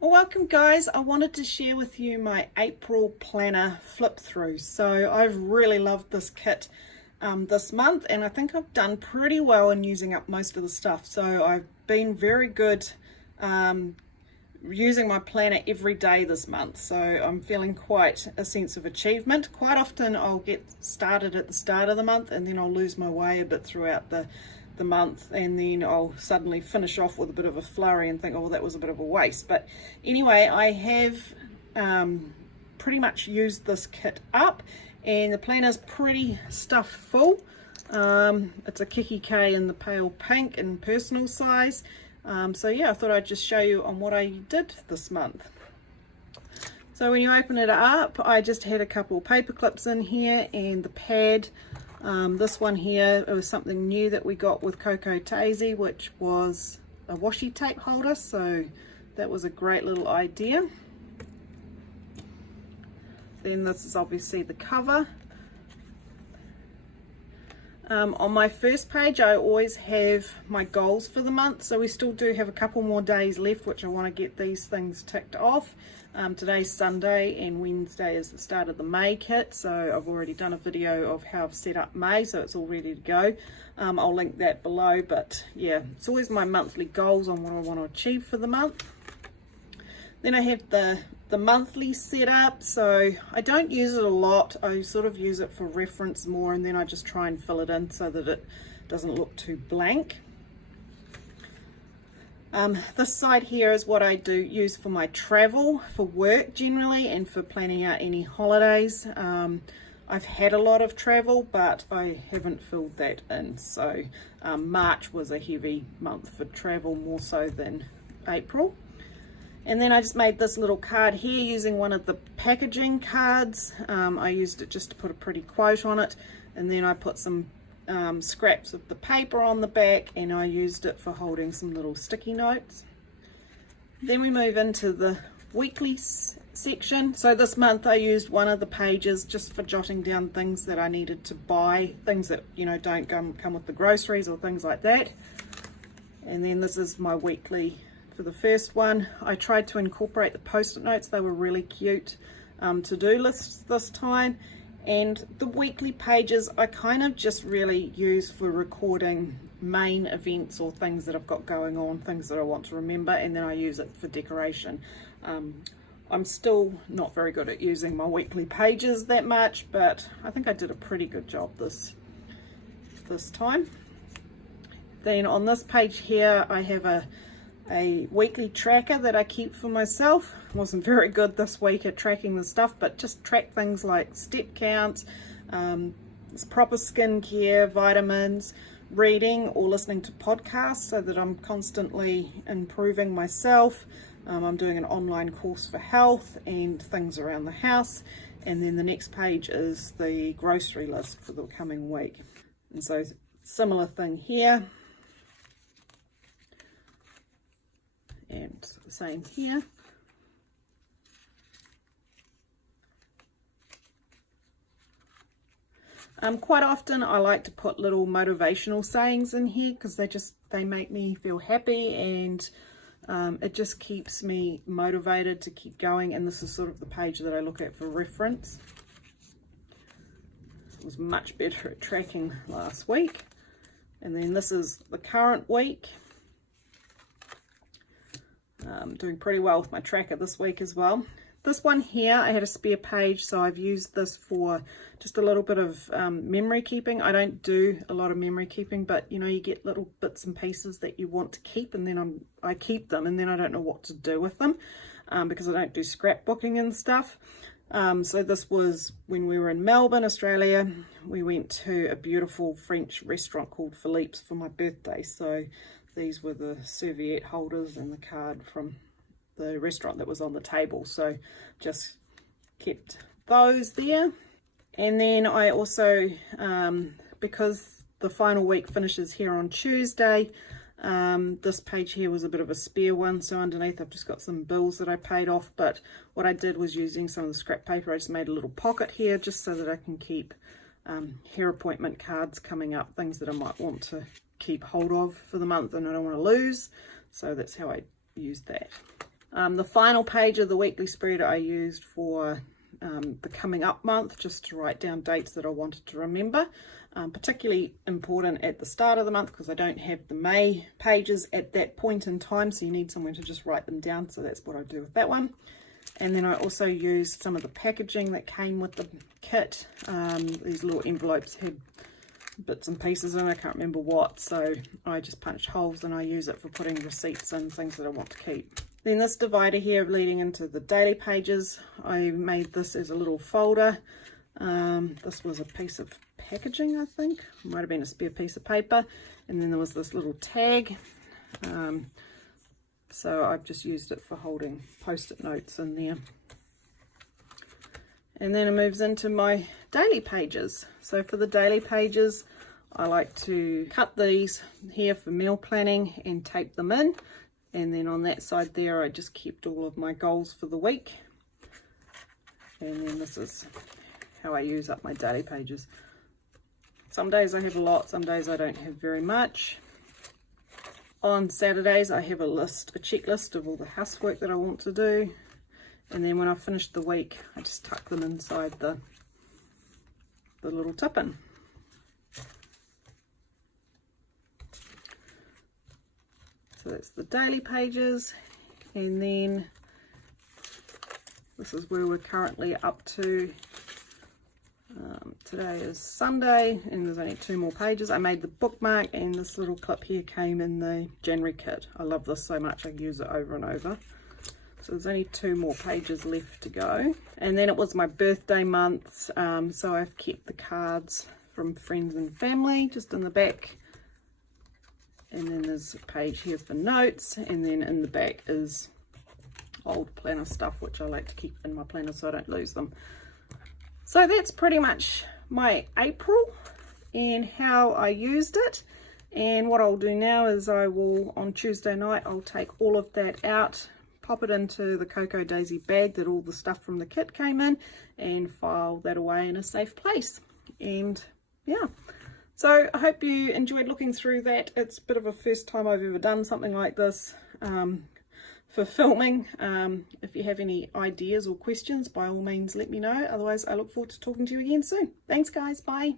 Well, welcome guys. I wanted to share with you my April planner flip through. So I've really loved this kit this month, and I think I've done pretty well in using up most of the stuff. So I've been very good using my planner every day this month. So I'm feeling quite a sense of achievement. Quite often I'll get started at the start of the month and then I'll lose my way a bit throughout the month, and then I'll suddenly finish off with a bit of a flurry and think, oh well, that was a bit of a waste. But anyway, I have pretty much used this kit up, and the planner's pretty stuffed full. It's a Kiki K in the pale pink in personal size. So yeah, I thought I'd just show you on what I did this month. So when you open it up, I just had a couple paper clips in here and the pad. This one here, it was something new that we got with Coco Tazy, which was a washi tape holder, so that was a great little idea. Then this is obviously the cover. On my first page I always have my goals for the month, so we still do have a couple more days left which I want to get these things ticked off. Today's Sunday and Wednesday is the start of the May kit, so I've already done a video of how I've set up May, so it's all ready to go. I'll link that below, but yeah, it's always my monthly goals on what I want to achieve for the month. Then I have the monthly setup, so I don't use it a lot. I sort of use it for reference more, and then I just try and fill it in so that it doesn't look too blank. This side here is what I do use for my travel, for work generally, and for planning out any holidays. I've had a lot of travel, but I haven't filled that in. So March was a heavy month for travel, more so than April. And then I just made this little card here using one of the packaging cards. I used it just to put a pretty quote on it, and then I put some scraps of the paper on the back, and I used it for holding some little sticky notes. Then we move into the weekly section. So this month I used one of the pages just for jotting down things that I needed to buy, things that, you know, don't come with the groceries or things like that. And then this is my weekly. For the first one, I tried to incorporate the post-it notes. They were really cute to-do lists this time. And the weekly pages I kind of just really use for recording main events or things that I've got going on, things that I want to remember, and then I use it for decoration. I'm still not very good at using my weekly pages that much, but I think I did a pretty good job this time. Then on this page here, I have a weekly tracker that I keep for myself. Wasn't very good this week at tracking the stuff, but just track things like step counts, proper skincare, vitamins, reading or listening to podcasts so that I'm constantly improving myself. I'm doing an online course for health and things around the house. And then the next page is the grocery list for the coming week. And so similar thing here. And the same here. Quite often I like to put little motivational sayings in here because they make me feel happy, and it just keeps me motivated to keep going. And this is sort of the page that I look at for reference. I was much better at tracking last week. And then this is the current week. Doing pretty well with my tracker this week as well. This one here, I had a spare page, so I've used this for just a little bit of memory keeping. I don't do a lot of memory keeping, but you know, you get little bits and pieces that you want to keep, and then I keep them, and then I don't know what to do with them because I don't do scrapbooking and stuff. So this was when we were in Melbourne, Australia. We went to a beautiful French restaurant called Philippe's for my birthday. So these were the serviette holders and the card from the restaurant that was on the table. So just kept those there. And then I also, because the final week finishes here on Tuesday, this page here was a bit of a spare one. So underneath I've just got some bills that I paid off. But what I did was, using some of the scrap paper, I just made a little pocket here just so that I can keep hair appointment cards coming up, things that I might want to keep hold of for the month and I don't want to lose. So that's how I used that. The final page of the weekly spread I used for the coming up month, just to write down dates that I wanted to remember. Particularly important at the start of the month because I don't have the May pages at that point in time, so you need somewhere to just write them down, so that's what I do with that one. And then I also used some of the packaging that came with the kit. These little envelopes had bits and pieces in, I can't remember what, so I just punch holes and I use it for putting receipts and things that I want to keep. Then this divider here leading into the daily pages, I made this as a little folder. This was a piece of packaging, I think, might have been a spare piece of paper, and then there was this little tag, so I've just used it for holding post-it notes in there. And then it moves into my daily pages. So for the daily pages, I like to cut these here for meal planning and tape them in, and then on that side there I just kept all of my goals for the week. And then this is how I use up my daily pages. Some days I have a lot, some days I don't have very much. On Saturdays I have a checklist of all the housework that I want to do, and then when I finish the week I just tuck them inside the little tip-in. So that's the daily pages, and then this is where we're currently up to. Today is Sunday and there's only 2 more pages. I made the bookmark, and this little clip here came in the January kit. I love this so much I use it over and over. So there's only 2 more pages left to go. And then it was my birthday month, so I've kept the cards from friends and family just in the back. And then there's a page here for notes, and then in the back is old planner stuff which I like to keep in my planner so I don't lose them. So that's pretty much my April and how I used it. And what I'll do now is I will, on Tuesday night, I'll take all of that out, pop it into the Cocoa Daisy bag that all the stuff from the kit came in, and file that away in a safe place. And yeah, so I hope you enjoyed looking through that. It's a bit of a first time I've ever done something like this. For filming. If you have any ideas or questions, by all means let me know. Otherwise I look forward to talking to you again soon. Thanks guys, bye.